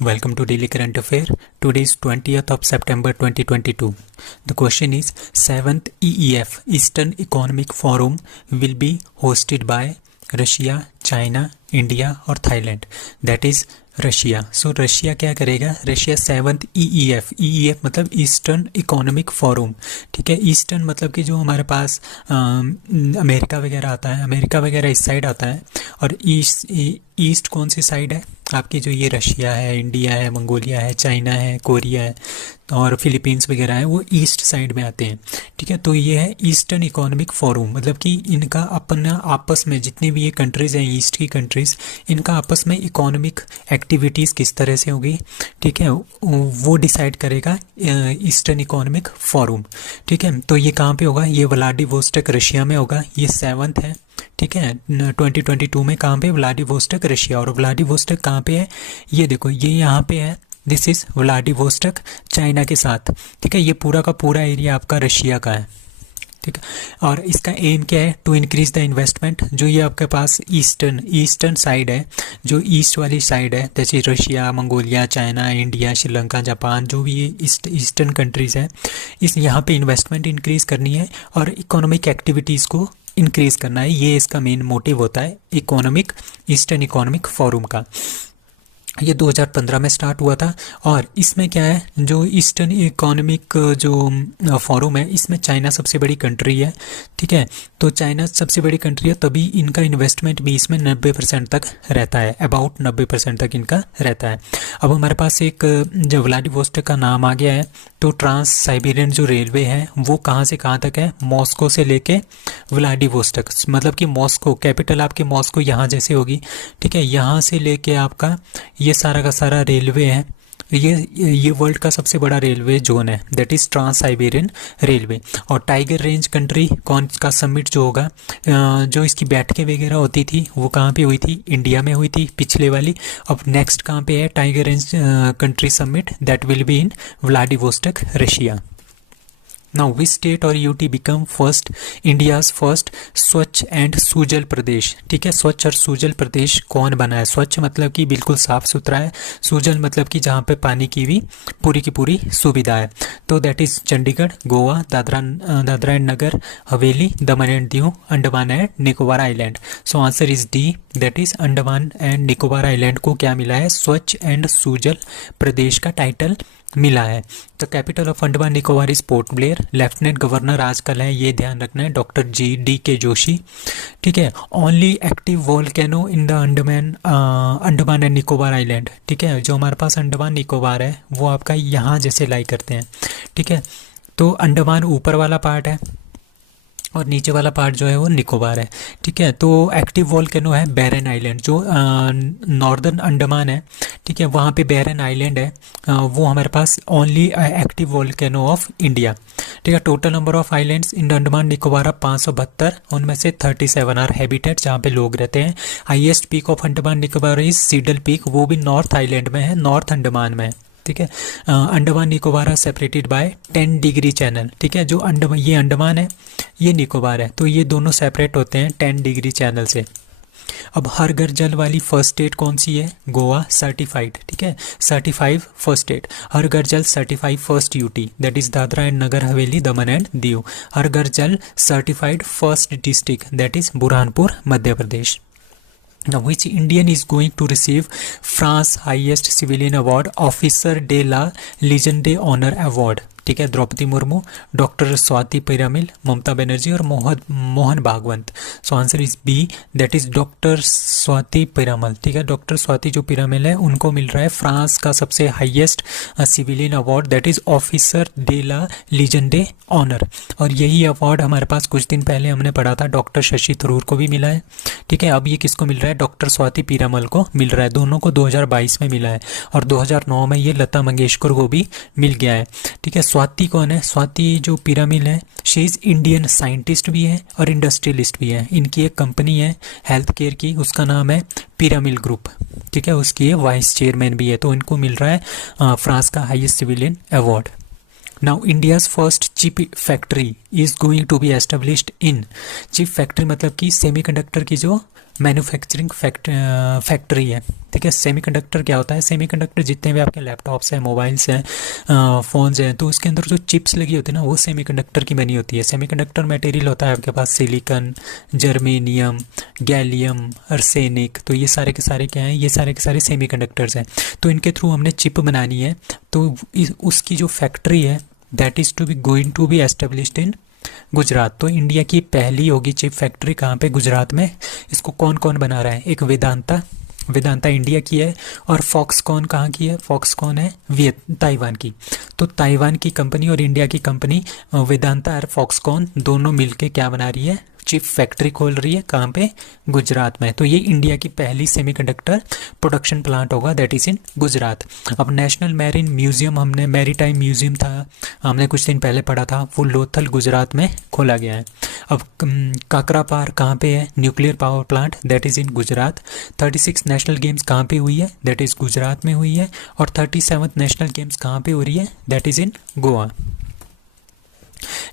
Welcome to Daily Current Affair. Today is 20th of September 2022. The question is 7th EEF Eastern Economic Forum will be hosted by Russia, China, India और Thailand. That is Russia. So Russia क्या करेगा? Russia 7th EEF मतलब eastern economic forum. ठीक है, eastern मतलब कि जो हमारे पास अमेरिका वगैरह आता है, अमेरिका वगैरह इस साइड आता है, और ईस्ट कौन सी साइड है आपकी? जो ये रशिया है, इंडिया है, मंगोलिया है, चाइना है, कोरिया है और फिलीपींस वगैरह है, वो ईस्ट साइड में आते हैं. ठीक है, तो ये है ईस्टर्न इकोनॉमिक फोरम. मतलब कि इनका अपना आपस में जितनी भी ये कंट्रीज़ हैं ईस्ट की कंट्रीज़, इनका आपस में इकोनॉमिक एक्टिविटीज़ किस तरह से होगी, ठीक है, वो डिसाइड करेगा ईस्टर्न इकोनॉमिक फोरम. ठीक है, तो ये कहाँ पे होगा? ये व्लादिवोस्टोक रशिया में होगा. ये 7th है. ठीक है, 2022 में कहाँ पे? Vladivostok Russia. और व्लादिवोस्टोक कहाँ पे है? ये देखो, ये यहाँ पे है. दिस इज़ व्लादिवोस्टोक चाइना के साथ. ठीक है, ये पूरा का पूरा एरिया आपका रशिया का है. ठीक है, और इसका एम क्या है? To increase the investment. जो ये आपके पास ईस्टर्न साइड है, जो ईस्ट वाली साइड है, जैसे Russia, Mongolia, China, India, Sri Lanka, Japan, जो भी ये ईस्टर्न कंट्रीज़ है, इस यहाँ पे इन्वेस्टमेंट इंक्रीज़ करनी है और इकोनॉमिक एक्टिविटीज़ को इंक्रीज़ करना है. ये इसका मेन मोटिव होता है ईस्टर्न इकोनॉमिक फोरम का. ये 2015 में स्टार्ट हुआ था. और इसमें क्या है? जो ईस्टर्न इकोनॉमिक जो फोरम है, इसमें चाइना सबसे बड़ी कंट्री है. ठीक है, तो चाइना सबसे बड़ी कंट्री है, तभी इनका इन्वेस्टमेंट भी इसमें 90% तक रहता है. अबाउट 90% तक इनका रहता है. अब हमारे पास एक जो व्लादिवोस्टोक का नाम आ गया है, तो ट्रांस साइबेरियन जो रेलवे है वो कहाँ से कहाँ तक है? मॉस्को से लेके व्लादिवोस्टोक. मतलब कि मॉस्को, कैपिटल आपकी मॉस्को यहाँ जैसे होगी. ठीक है, यहाँ से लेके आपका ये सारा का सारा रेलवे है. ये वर्ल्ड का सबसे बड़ा रेलवे जोन है. That is trans Siberian railway. और टाइगर रेंज कंट्री कौन का समिट जो होगा, जो इसकी बैठकें वगैरह होती थी, वो कहाँ पे हुई थी? इंडिया में हुई थी पिछले वाली. अब नेक्स्ट कहाँ पे है tiger range country summit? That will be in Vladivostok Russia. Now which state or UT become first India's first Swachh and Sujal Pradesh. ठीक है, स्वच्छ और सुजल प्रदेश कौन बना है? स्वच्छ मतलब कि बिल्कुल साफ़ सुथरा है, सुजल मतलब कि जहाँ पे पानी की भी पूरी की पूरी सुविधा है. तो that is Chandigarh, Goa, Dadra and Nagar Haveli, Daman and Diu, Andaman and Nicobar island. So answer is D. That is Andaman and Nicobar island को क्या मिला है? स्वच्छ एंड सुजल प्रदेश का टाइटल मिला है. The capital of Andaman Nicobar is port Blair. Lieutenant governor आजकल है, ये ध्यान रखना है, डॉक्टर D.K. जोशी. ठीक है, only active volcano in the Andaman and Nicobar island. ठीक है, जो हमारे पास अंडमान निकोबार है वो आपका यहाँ जैसे लाई करते हैं. ठीक है, तो अंडमान ऊपर वाला पार्ट है और नीचे वाला पार्ट जो है वो निकोबार है. ठीक है, तो एक्टिव वोल्केनो है बैरन आइलैंड, जो नॉर्दर्न अंडमान है. ठीक है, वहाँ पे बैरन आइलैंड है, वो हमारे पास only active volcano of India. ठीक है, total number of islands in Andaman Nicobar 572, उनमें से 37 आर हैबिटेट जहाँ पे लोग रहते हैं. Highest peak of Andaman Nicobar is Seidel peak, वो भी नॉर्थ आइलैंड में है, नॉर्थ अंडमान में है. ठीक है, Andaman Nicobar separated by 10 degree channel. ठीक है, जो ये अंडमान है, ये निकोबार है, तो ये दोनों सेपरेट होते हैं 10 डिग्री चैनल से. अब हर घर जल वाली फर्स्ट स्टेट कौन सी है? गोवा, सर्टिफाइड. ठीक है, सर्टिफाइड फर्स्ट स्टेट. हर घर जल certified first UT, that is Dadra and Nagar Haveli, Daman and Diu. हर घर जल certified first district, that is Burhanpur, Madhya Pradesh. Now, which Indian is going to receive France highest civilian award, Officer de la Légion d'Honneur Award? ठीक है, Draupadi Murmu, doctor Swati Piramal, Mamata Banerjee और Mohan Bhagwat. So answer is B. That is doctor Swati Piramal. ठीक है, doctor Swati जो पिरामिल है उनको मिल रहा है फ्रांस का सबसे highest civilian award, that is officer de la Legion de honneur. और यही अवार्ड हमारे पास कुछ दिन पहले हमने पढ़ा था, डॉक्टर शशि थरूर को भी मिला है. ठीक है, अब ये किसको मिल रहा है? डॉक्टर स्वाति पिरामल को मिल रहा है. दोनों को 2022 में मिला है और 2009 में ये लता मंगेशकर को भी मिल गया है. ठीक है, स्वाति कौन है? स्वाति जो पिरामिल है, शी इज़ इंडियन साइंटिस्ट भी है और इंडस्ट्रियलिस्ट भी है. इनकी एक कंपनी है हेल्थ केयर की, उसका नाम है पिरामिल ग्रुप. ठीक है, उसकी ये वाइस चेयरमैन भी है. तो इनको मिल रहा है फ्रांस का highest civilian award. Now India's first chip factory is going to be established in. Chip factory मतलब कि सेमीकंडक्टर की जो मैन्युफैक्चरिंग फैक्ट्री है। ठीक है, सेमीकंडक्टर क्या होता है? सेमीकंडक्टर जितने भी आपके लैपटॉप्स हैं, मोबाइल्स हैं, फ़ोन्स हैं, तो उसके अंदर जो चिप्स लगी होती है ना, वो सेमीकंडक्टर की बनी होती है। सेमीकंडक्टर मटेरियल होता है आपके पास सिलिकॉन, जर्मेनियम, गैलियम, आर्सेनिक, तो ये सारे के सारे क्या हैं? ये सारे के सारे सेमीकंडक्टर्स हैं। तो इनके थ्रू हमने चिप बनानी है, तो उसकी जो फैक्ट्री है that is to be going to be established in Gujarat. तो इंडिया की पहली होगी चिप फैक्ट्री कहाँ पे? गुजरात में। इसको कौन कौन बना रहा है? एक वेदांता, वेदांता इंडिया की है, और फॉक्सकॉन कहाँ की है? फॉक्सकॉन है ताइवान की। तो ताइवान की कंपनी और इंडिया की कंपनी वेदांता और फॉक्सकॉन दोनों मिलके क्या बना रही है? चिप फैक्ट्री खोल रही है। कहाँ पे? गुजरात में। तो ये इंडिया की पहली सेमीकंडक्टर प्रोडक्शन प्लांट होगा, दैट इज़ इन गुजरात। अब नेशनल मैरीन म्यूजियम, हमने मैरीटाइम म्यूजियम था, हमने कुछ दिन पहले पढ़ा था, वो लोथल गुजरात में खोला गया है। अब काकरापार कहाँ पे है? Nuclear power plant, that is in Gujarat. 36 national games कहाँ पे हुई है? दैट इज़ गुजरात में हुई है। और 37th नेशनल गेम्स कहाँ पे हो रही है? That is in Goa.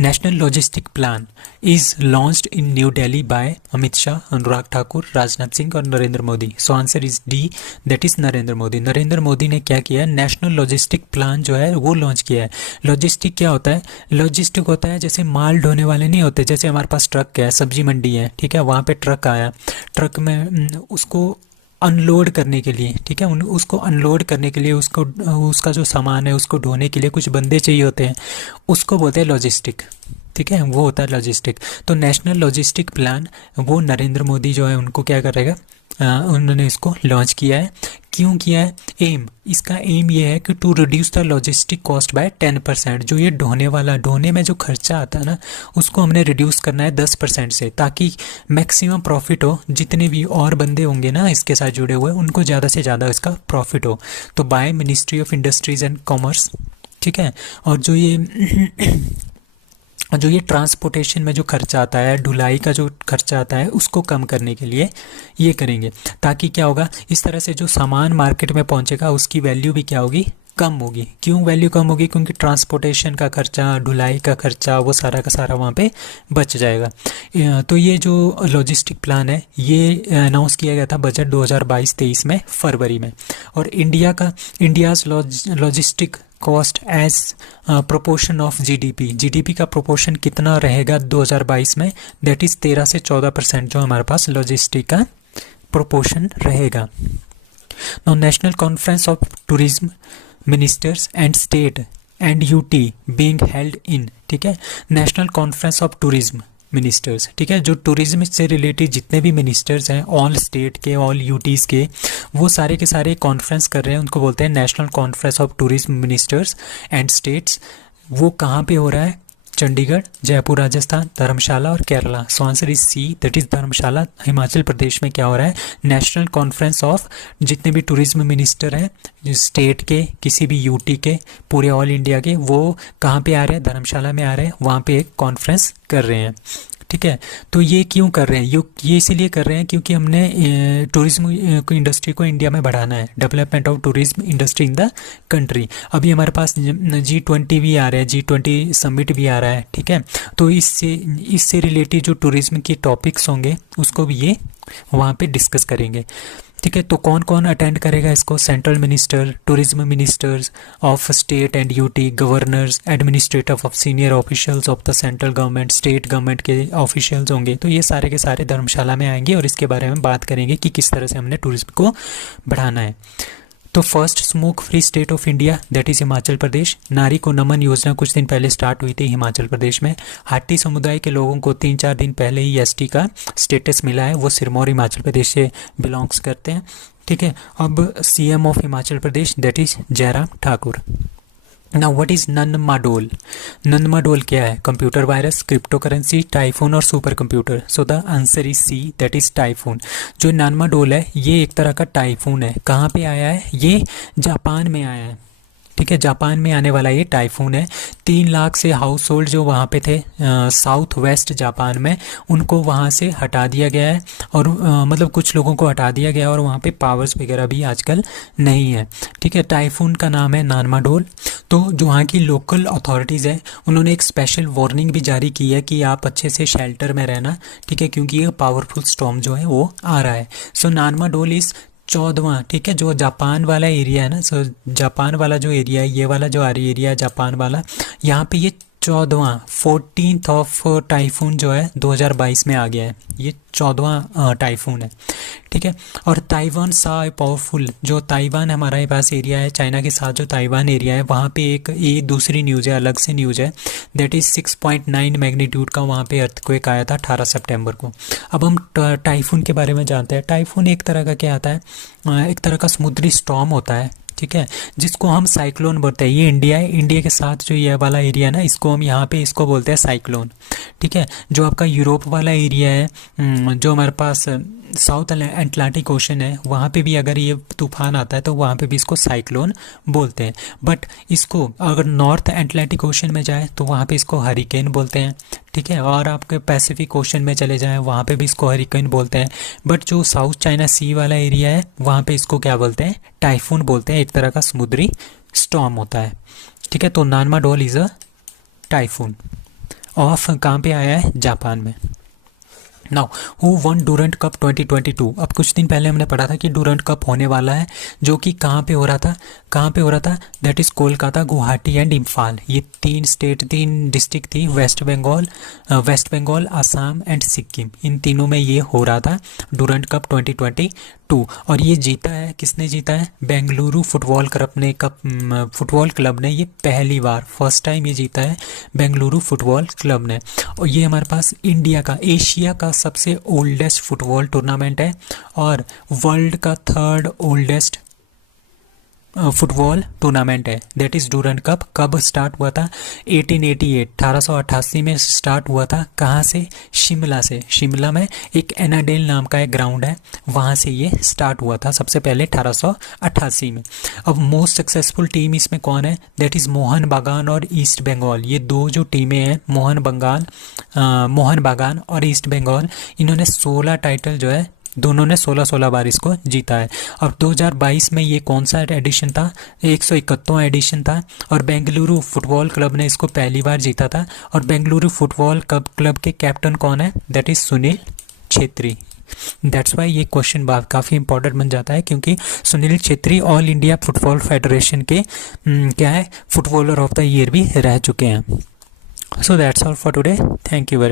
National logistic plan is launched in new Delhi by Amit Shah, Anurag Thakur, Rajnath Singh और Narendra Modi. So answer is D, that is Narendra Modi. Narendra Modi ने क्या किया है? नेशनल लॉजिस्टिक प्लान जो है वो लॉन्च किया है। लॉजिस्टिक क्या होता है? लॉजिस्टिक होता है जैसे माल ढोने वाले नहीं होते, जैसे हमारे पास ट्रक है, सब्जी मंडी है, ठीक है, वहाँ पे ट्रक आया, ट्रक में उसको अनलोड करने के लिए, ठीक है, उसको अनलोड करने के लिए, उसको उसका जो सामान है उसको ढोने के लिए कुछ बंदे चाहिए होते हैं, उसको बोलते हैं लॉजिस्टिक। ठीक है, वो होता है लॉजिस्टिक। तो नेशनल लॉजिस्टिक प्लान वो नरेंद्र मोदी जो है उनको क्या करेगा? उन्होंने इसको लॉन्च किया है। क्यों किया है? एम, इसका एम ये है कि to reduce the logistic cost by 10%। जो ये ढोने में जो खर्चा आता है ना, उसको हमने रिड्यूस करना है 10% से, ताकि मैक्सिमम प्रॉफिट हो। जितने भी और बंदे होंगे ना इसके साथ जुड़े हुए, उनको ज़्यादा से ज़्यादा इसका प्रॉफिट हो। तो by ministry of industries and commerce, ठीक है। और जो ये ट्रांसपोर्टेशन में जो खर्चा आता है, ढुलाई का जो खर्चा आता है, उसको कम करने के लिए ये करेंगे, ताकि क्या होगा? इस तरह से जो सामान मार्केट में पहुंचेगा उसकी वैल्यू भी क्या होगी? कम होगी। क्यों वैल्यू कम होगी? क्योंकि ट्रांसपोर्टेशन का खर्चा, ढुलाई का खर्चा, वो सारा का सारा वहाँ पे बच जाएगा। तो ये जो लॉजिस्टिक प्लान है ये अनाउंस किया गया था बजट 2022-23 में, फरवरी में। और India's logistic cost as proportion of GDP का प्रोपोर्शन कितना रहेगा 2022 में? दैट इज़ 13 से 14% जो हमारे पास लॉजिस्टिक का प्रोपोर्शन रहेगा। Now national conference of tourism ministers and state and UT being held in, ठीक है, national conference of tourism ministers, ठीक है, जो टूरिज्म से रिलेटेड जितने भी मिनिस्टर्स हैं, ऑल स्टेट के, ऑल यूटीज़ के, वो सारे के सारे कॉन्फ्रेंस कर रहे हैं, उनको बोलते हैं national conference of tourism ministers and states. वो कहाँ पे हो रहा है? चंडीगढ़, जयपुर राजस्थान, धर्मशाला और Kerala. So answer is C, that is Dharamshala. Himachal Pradesh में क्या हो रहा है? नेशनल कॉन्फ्रेंस ऑफ जितने भी टूरिज्म मिनिस्टर हैं स्टेट के, किसी भी यूटी के, पूरे ऑल इंडिया के, वो कहाँ पे आ रहे हैं? धर्मशाला में आ रहे हैं, वहाँ पे एक कॉन्फ्रेंस कर रहे हैं। ठीक है, तो ये क्यों कर रहे हैं? ये इसीलिए कर रहे हैं क्योंकि हमने टूरिज्म इंडस्ट्री को इंडिया में बढ़ाना है, development of tourism industry in the country. अभी हमारे पास G20 भी आ रहा है, G20 समिट भी आ रहा है, ठीक है। तो इससे रिलेटेड जो टूरिज्म के टॉपिक्स होंगे उसको भी ये वहाँ पे डिस्कस करेंगे, ठीक है। तो कौन कौन अटेंड करेगा इसको? Central minister, tourism ministers of state and UT, governors, administrative of senior officials of the central government, state government के ऑफिशियल्स होंगे। तो ये सारे के सारे धर्मशाला में आएंगे और इसके बारे में बात करेंगे कि किस तरह से हमने टूरिज्म को बढ़ाना है। तो first smoke free state of India that is Himachal Pradesh. नारी को नमन योजना कुछ दिन पहले स्टार्ट हुई थी हिमाचल प्रदेश में। हाटी समुदाय के लोगों को 3-4 दिन पहले ही एसटी का स्टेटस मिला है, वो सिरमौर हिमाचल प्रदेश से बिलोंग्स करते हैं, ठीक है। अब CM of Himachal Pradesh that is Jairam Thakur. Now what is Nanmadol? Nanmadol क्या है? Computer virus, crypto currency, typhoon और super computer. So the answer is C, that is typhoon. जो ननमाडोल है ये एक तरह का टाइफून है। कहाँ पे आया है? ये जापान में आया है, ठीक है, जापान में आने वाला ये टाइफून है। 3 लाख से हाउस होल्ड जो वहाँ पे थे साउथ वेस्ट जापान में, उनको वहाँ से हटा दिया गया है, और मतलब कुछ लोगों को हटा दिया गया है, और वहाँ पे पावर्स वगैरह भी आजकल नहीं है, ठीक है। टाइफून का नाम है ननमाडोल। तो जो वहाँ की लोकल अथॉरिटीज़ है उन्होंने एक स्पेशल वार्निंग भी जारी की है कि आप अच्छे से शेल्टर में रहना, ठीक है, क्योंकि ये पावरफुल स्टॉर्म जो है वो आ रहा है। सो नानमाडोल इस 14वां, ठीक है, जो जापान वाला एरिया है ना, सो जापान वाला जो एरिया है, ये वाला जो एरिया है जापान वाला, यहाँ पे ये 14वां 14th ऑफ टाइफून जो है 2022 में आ गया है। ये 14वां टाइफून है, ठीक है। और ताइवान सा पावरफुल, जो ताइवान हमारा ये पास एरिया है चाइना के साथ, जो ताइवान एरिया है वहाँ पे एक ये दूसरी न्यूज़ है, अलग से न्यूज़ है, दैट इज़ 6.9 मैग्नीट्यूड का वहाँ पे अर्थक्वेक आया था 18 सितंबर को। अब हम टाइफून के बारे में जानते हैं। टाइफून एक तरह का क्या आता है, एक तरह का समुद्री स्टॉर्म होता है, ठीक है, जिसको हम साइक्लोन बोलते हैं। ये इंडिया है, इंडिया के साथ जो ये वाला एरिया है ना, इसको हम यहाँ पे इसको बोलते हैं साइक्लोन, ठीक है। जो आपका यूरोप वाला एरिया है, जो हमारे पास साउथ अटलांटिक ओशन है, वहाँ पे भी अगर ये तूफान आता है तो वहाँ पे भी इसको साइक्लोन बोलते हैं। बट इसको अगर नॉर्थ अटलांटिक ओशन में जाए तो वहाँ पे इसको हरिकेन बोलते हैं, ठीक है। और आपके पैसिफिक ओशन में चले जाएं वहाँ पे भी इसको हरिकेन बोलते हैं। बट जो साउथ चाइना सी वाला एरिया है वहाँ पे इसको क्या बोलते हैं, टाइफून बोलते हैं। एक तरह का समुद्री स्टॉर्म होता है, ठीक है। तो नानमाडोल इज़ अ टाइफून ऑफ कहाँ पे आया है, जापान में। Now who one Durand cup 2022। अब कुछ दिन पहले हमने पढ़ा था कि डूरंट कप होने वाला है, जो कि कहाँ पे हो रहा था, कहाँ पे हो रहा था, that is Kolkata, Guwahati and Imphal. ये 3 डिस्ट्रिक्ट थी, वेस्ट बंगाल, असम एंड सिक्किम, इन तीनों में ये हो रहा था डूरंट कप 2022। और ये जीता है, किसने जीता है, बेंगलुरु फुटबॉल क्लब ने ये पहली बार, फर्स्ट टाइम ये जीता है बेंगलुरु फुटबॉल क्लब ने। और ये हमारे पास इंडिया का, एशिया का सबसे ओल्डेस्ट फुटबॉल टूर्नामेंट है और वर्ल्ड का 3rd ओल्डेस्ट फुटबॉल टूर्नामेंट है, दैट इज़ डूरंट कप। कब स्टार्ट हुआ था, 1888 में स्टार्ट हुआ था। कहाँ से, शिमला से। शिमला में एक एनाडेल नाम का एक ग्राउंड है, वहाँ से ये स्टार्ट हुआ था सबसे पहले 1888 में। अब मोस्ट सक्सेसफुल टीम इसमें कौन है, दैट इज़ मोहन बागान और ईस्ट बंगाल। ये दो जो टीमें हैं, मोहन बागान और ईस्ट बंगाल, इन्होंने 16 टाइटल जो है, दोनों ने 16 बार इसको जीता है। और 2022 में ये कौन सा एडिशन था, 171वां एडिशन था। और बेंगलुरु फुटबॉल क्लब ने इसको पहली बार जीता था। और बेंगलुरु फुटबॉल क्लब के कैप्टन कौन है, that is Sunil Chhetri. That's why ये क्वेश्चन काफ़ी इंपॉर्टेंट बन जाता है, क्योंकि Sunil Chhetri all India football federation के क्या है, फुटबॉलर ऑफ द ईयर भी रह चुके हैं। So that's all for today, thank you very much.